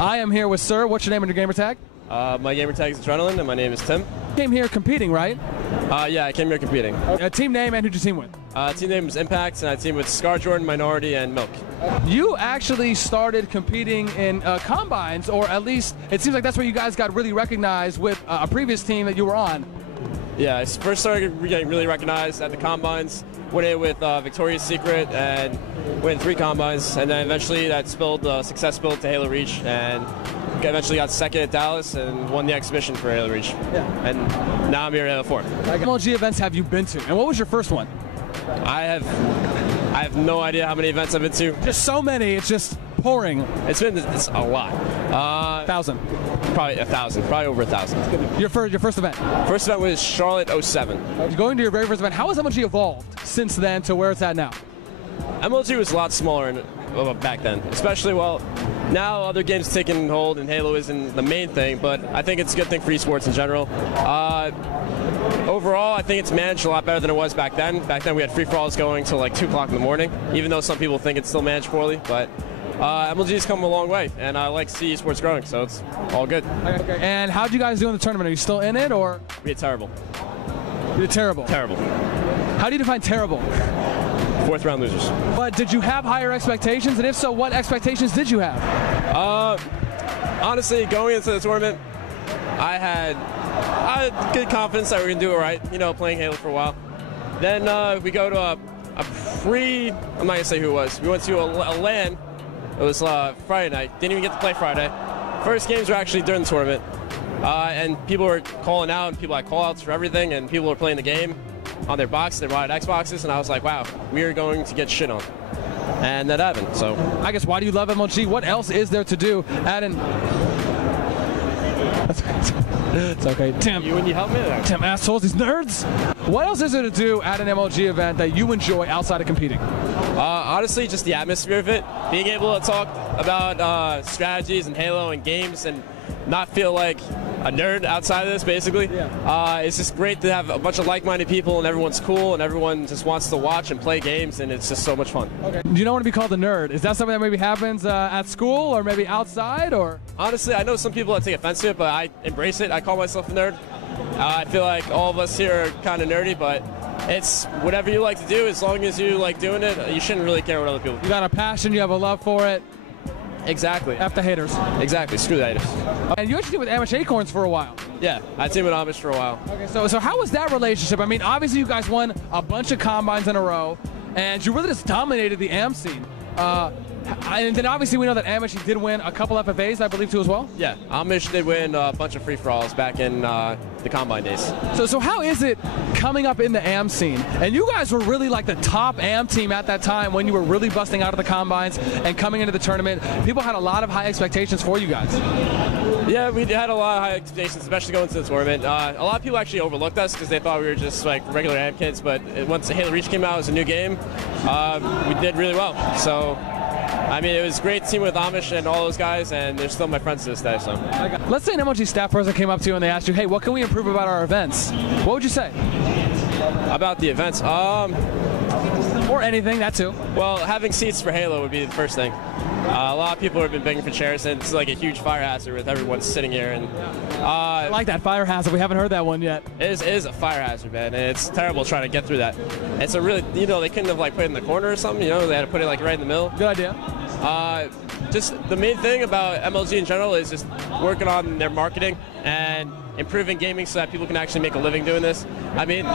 I am here with Sir. What's your name and your gamer tag? My gamer tag is Adrenaline, and my name is Tim. Came here competing, right? Yeah, I came here competing. Team name and who'd you team with? Team name is Impact, and I team with Scar Jordan, Minority, and Milk. You actually started competing in combines, or at least it seems like that's where you guys got really recognized with a previous team that you were on. Yeah, I first started getting really recognized at the combines. Went in with Victoria's Secret and went 3 combines, and then eventually that success spilled to Halo Reach, and eventually got second at Dallas and won the exhibition for Halo Reach. Yeah. And now I'm here at Halo 4. MLG events have you been to, and what was your first one? I have no idea how many events I've been to. Just so many, it's just pouring. It's a lot. 1,000. Probably 1,000. Probably over 1,000. Your first event? First event was Charlotte 07. Going to your very first event, how has MLG evolved since then to where it's at now? MLG was a lot smaller back then, especially, well, now other games taking hold and Halo isn't the main thing, but I think it's a good thing for esports in general. Overall, I think it's managed a lot better than it was back then. Back then we had free-for-alls going till like 2 o'clock in the morning, even though some people think it's still managed poorly, but MLG's come a long way, and I like to see esports growing, so it's all good. Okay. And how'd you guys do in the tournament? Are you still in it, or? We did terrible. You did terrible? Terrible. How do you define terrible? 4th round losers. But did you have higher expectations, and if so, what expectations did you have? Honestly, going into the tournament, I had good confidence that we were going to do it right, you know, playing Halo for a while. Then we go to a I'm not going to say who it was. We went to a LAN. It was Friday night. Didn't even get to play Friday. First games were actually during the tournament. And people were calling out, and people had call-outs for everything, and people were playing the game on their boxes, their wired Xboxes, and I was like, wow, we are going to get shit on. And that happened, so. I guess, why do you love MLG? What else is there to do at an... It's okay. Tim. You help me there. Tim, assholes, these nerds. What else is there to do at an MLG event that you enjoy outside of competing? Honestly, just the atmosphere of it. Being able to talk about strategies and Halo and games and not feel like a nerd outside of this, basically. Yeah. It's just great to have a bunch of like-minded people, and everyone's cool, and everyone just wants to watch and play games, and it's just so much fun. Okay. You don't want to be called a nerd. Is that something that maybe happens at school or maybe outside, or? Honestly, I know some people that take offense to it, but I embrace it. I call myself a nerd. I feel like all of us here are kind of nerdy, but it's whatever you like to do. As long as you like doing it, you shouldn't really care what other people do. You got a passion, you have a love for it. Exactly. F the haters. Exactly. Screw the haters. And you actually did with Amish Acorns for a while. Yeah, I teamed with Amish for a while. Okay, so how was that relationship? I mean, obviously you guys won a bunch of combines in a row, and you really just dominated the AM scene. And then obviously we know that Amish did win a couple FFAs, I believe, too, as well? Yeah, Amish did win a bunch of free-for-alls back in the Combine days. So how is it coming up in the AM scene? And you guys were really like the top AM team at that time when you were really busting out of the Combines and coming into the tournament. People had a lot of high expectations for you guys. Yeah, we had a lot of high expectations, especially going into the tournament. A lot of people actually overlooked us because they thought we were just like regular AM kids, but once Halo Reach came out, it was a new game. We did really well. So, I mean, it was great team with Amish and all those guys, and they're still my friends to this day. So, let's say an MLG staff person came up to you and they asked you, "Hey, what can we improve about our events?" What would you say? About the events, or anything, that too. Well, having seats for Halo would be the first thing. A lot of people have been begging for chairs, and it's like a huge fire hazard with everyone sitting here. And I like that fire hazard. We haven't heard that one yet. It is a fire hazard, man, and it's terrible trying to get through that. It's a really, you know, they couldn't have like put it in the corner or something. You know, they had to put it like right in the middle. Good idea. Just the main thing about MLG in general is just working on their marketing and improving gaming so that people can actually make a living doing this. I mean,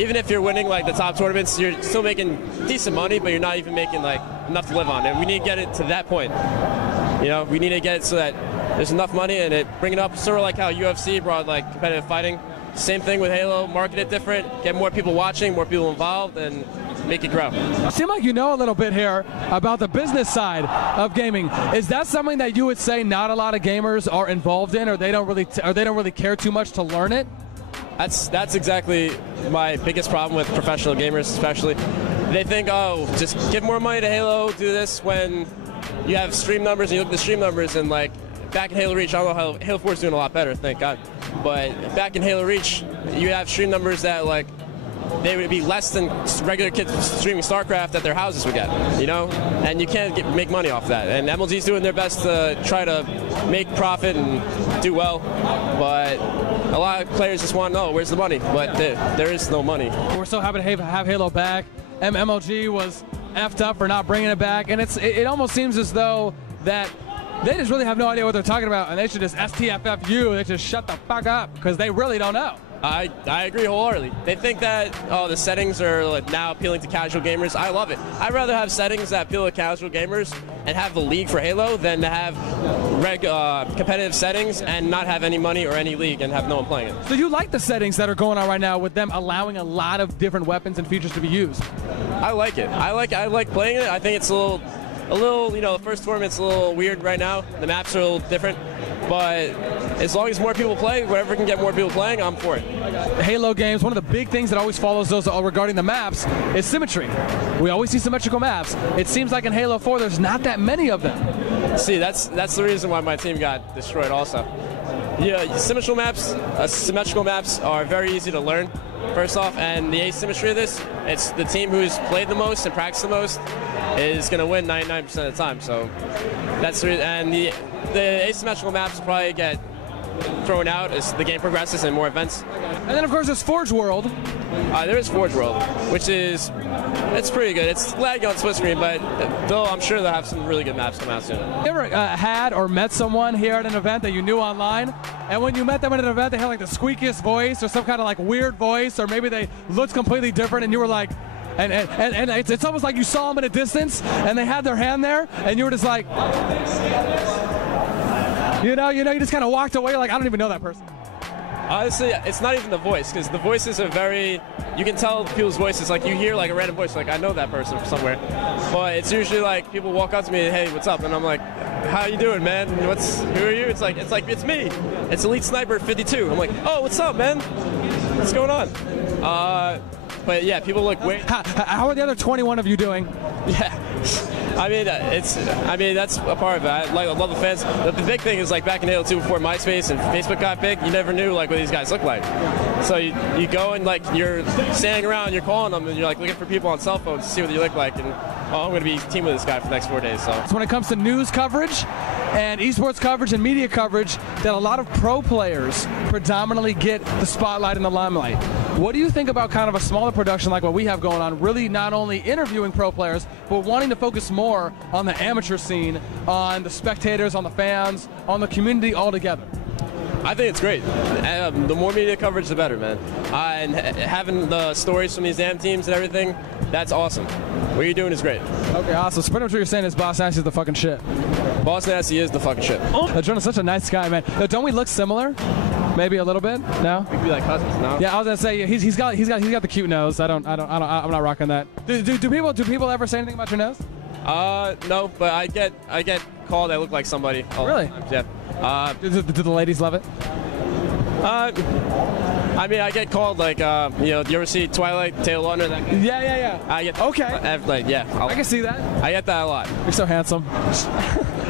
even if you're winning like the top tournaments, you're still making decent money, but you're not even making like enough to live on. And we need to get it to that point. You know, we need to get it so that there's enough money and bring it up, sort of like how UFC brought like competitive fighting. Same thing with Halo, market it different, get more people watching, more people involved, and make it grow. You seem like you know a little bit here about the business side of gaming. Is that something that you would say not a lot of gamers are involved in, or they don't really care too much to learn it? That's exactly my biggest problem with professional gamers, especially. They think, oh, just give more money to Halo, do this, when you have stream numbers and you look at the stream numbers, and like back in Halo Reach, I don't know how Halo 4 is doing a lot better, thank God. But back in Halo Reach, you have stream numbers that like they would be less than regular kids streaming StarCraft at their houses would get, you know? And you can't make money off that. And MLG's doing their best to try to make profit and do well, but a lot of players just want to know, where's the money? But there is no money. We're so happy to have Halo back. MLG was effed up for not bringing it back, and it almost seems as though that they just really have no idea what they're talking about, and they should just STFFU. They just shut the fuck up, because they really don't know. I agree wholeheartedly. They think that, oh, the settings are like now appealing to casual gamers. I love it. I'd rather have settings that appeal to casual gamers and have the league for Halo than to have competitive settings and not have any money or any league and have no one playing it. So you like the settings that are going on right now with them allowing a lot of different weapons and features to be used? I like it. I like playing it. I think it's a little, you know, the first tournament's a little weird right now. The maps are a little different, but as long as more people play, whatever can get more people playing, I'm for it. Halo games, one of the big things that always follows those regarding the maps is symmetry. We always see symmetrical maps. It seems like in Halo 4, there's not that many of them. See, that's the reason why my team got destroyed also. Yeah, symmetrical maps are very easy to learn, first off, and the asymmetry of this, it's the team who's played the most and practiced the most is going to win 99% of the time. So that's the reason. And the asymmetrical maps will probably get thrown out as the game progresses and more events. And then, of course, there's Forge World. There is Forge World, which is, it's pretty good. It's laggy on split screen, but though I'm sure they'll have some really good maps come out soon. You ever had or met someone here at an event that you knew online, and when you met them at an event, they had like the squeakiest voice or some kind of like weird voice, or maybe they looked completely different, and you were like, and it's almost like you saw them at a distance, and they had their hand there, and you were just like, you just kind of walked away like, I don't even know that person. Honestly, it's not even the voice, because the voices are very, you can tell people's voices, like you hear like a random voice, like I know that person from somewhere, but it's usually like people walk up to me, hey, what's up? And I'm like, how you doing, man? Who are you? It's it's me. It's Elite Sniper 52. I'm like, oh, what's up, man? What's going on? But yeah, people look weird. How are the other 21 of you doing? Yeah. I mean, that's a part of it. I love the fans. The big thing is like back in Halo 2 before MySpace and Facebook got big, you never knew like what these guys look like. So you go and like you're standing around, you're calling them, and you're like looking for people on cell phones to see what you look like. And oh, I'm going to be teaming with this guy for the next 4 days. So when it comes to news coverage and esports coverage and media coverage, that a lot of pro players predominantly get the spotlight and the limelight. What do you think about kind of a smaller production like what we have going on, really not only interviewing pro players, but wanting to focus more on the amateur scene, on the spectators, on the fans, on the community altogether? I think it's great. The more media coverage, the better, man. And having the stories from these damn teams and everything, that's awesome. What you're doing is great. Okay, awesome. So pretty much what you're saying is BOSSNASTi is the fucking shit. BOSSNASTi is the fucking shit. Jonah's such a nice guy, man. Don't we look similar? Maybe a little bit? No? We could be like cousins, no? Yeah, I was gonna say he's got the cute nose. I'm not rocking that. Do people ever say anything about your nose? No, but I get called I look like somebody. Really? Yeah. Do the ladies love it? I mean, I get called like, you ever see Twilight, Taylor Lautner? That guy? Yeah. I get. Okay. I can see that. I get that a lot. You're so handsome.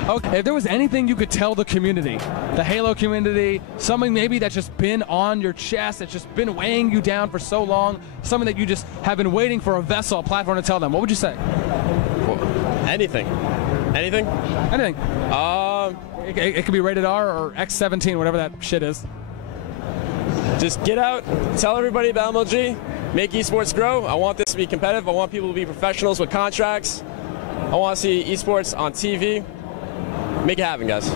Okay, if there was anything you could tell the community, the Halo community, something maybe that's just been on your chest, that's just been weighing you down for so long, something that you just have been waiting for a vessel, a platform to tell them, what would you say? Anything. Anything? Anything. It could be rated R or X17, whatever that shit is. Just get out, tell everybody about MLG, make esports grow. I want this to be competitive. I want people to be professionals with contracts. I want to see esports on TV. Make it happen, guys.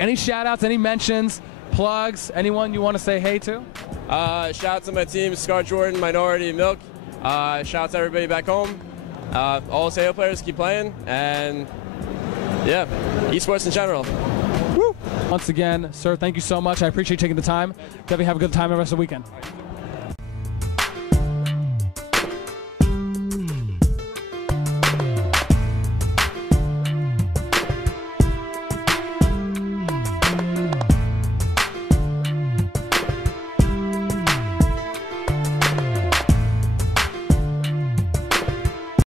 Any shout-outs, any mentions, plugs, anyone you want to say hey to? Shout out to my team, Scar Jordan, Minority, Milk. Shout out to everybody back home. All the Halo players keep playing, and yeah, esports in general. Woo! Once again, sir, thank you so much. I appreciate you taking the time. Definitely have a good time the rest of the weekend.